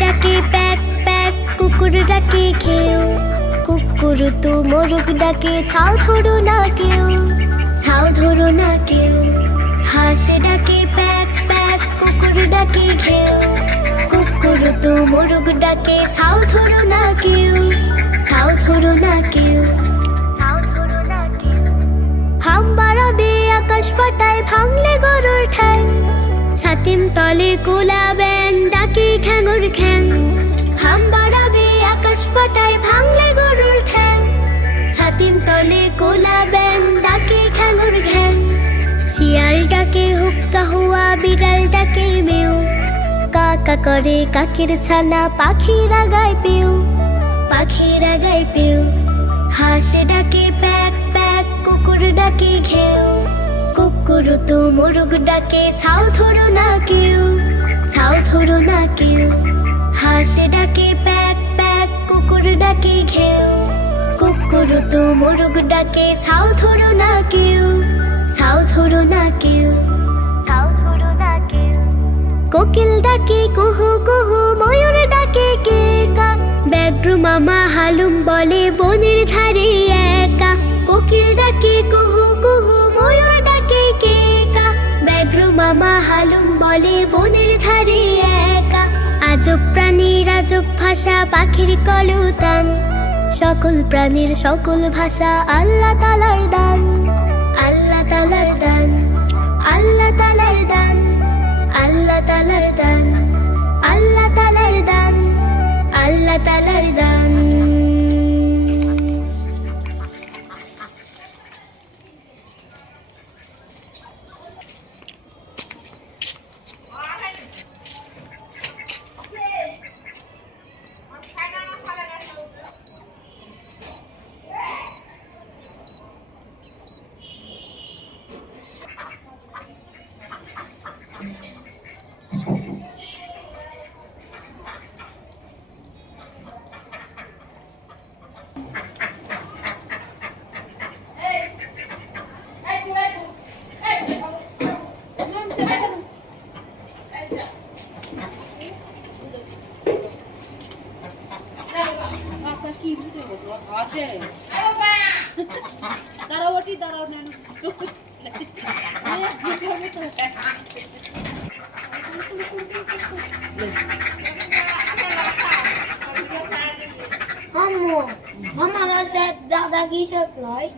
ডাকে pack pack, কুকুর ডাকে ঘেউ। কুকুর তো মোরগ ডাকে ছাও ধরো না কেউ, ছাও ধরো না কেউ। হাঁস ডাকে প্যাক প্যাক, কুকুর ডাকে ঘেউ। কুকুর তো মোরগ ডাকে ছাও ধরো না কেউ, ছাও ধরো না কেউ। হাম বাড়াবে আকাশ পাতায় ভাঙলে গরুর ঠ্যাং। ছাতিম তলে কোলা ব্যাং ডাকে খ্যাঙুর খ্যাং। হাম বাড়াবে আকাশ পাতায় ভাঙলে গরুর ঠ্যাং। ছাতিম তলে কোলা ব্যাং ডাকে খ্যাঙুর খ্যাং। শিয়াল ডাকে হুক্কা হুয়া, বিড়াল ডাকে মেউ। কাকা করে কাকের ছানা, পাখিরা গায় পেউ, পাখিরা গায় পেউ। হাঁস ডাকে প্যাক প্যাক, কুকুর ডাকে ঘেউ। কুকুর তো মোরগ ডাকে ছাও ধরো না কেউ, ছাও ধরো না কেউ। হাঁস ডাকে প্যাক প্যাক, কুকুর ডাকে ঘেউ। কুকুর তো মোরগ ডাকে ছাও ধরো না কেউ, ছাও ধরো না কেউ, ছাও ধরো না কেউ। কোকিল ডাকে কুহু কুহু, ময়ূর ডাকে কে কা। ব্যাঘ্র মামা হালুম বলে বনের ধারে একা। কোকিল ডাকে কুহু কুহু, ময়ূর ডাকে কে কা। ব্যাঘ্র মামা হালুম বলে বনের ধারে একা। আজব প্রাণীর আজব ভাষা, পাখির কলতান। সকল প্রাণীর সকল ভাষা আল্লাহ তাআলার দান, আল্লাহ তাআলার দান, আল্লাহ তাআলার দান, আল্লাহ তাআলার দান, আল্লাহ তাআলার দান, আল্লাহ তাআলার দান। আমার দাদা কৃষক নয়,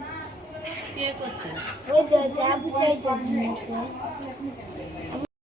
ওই তো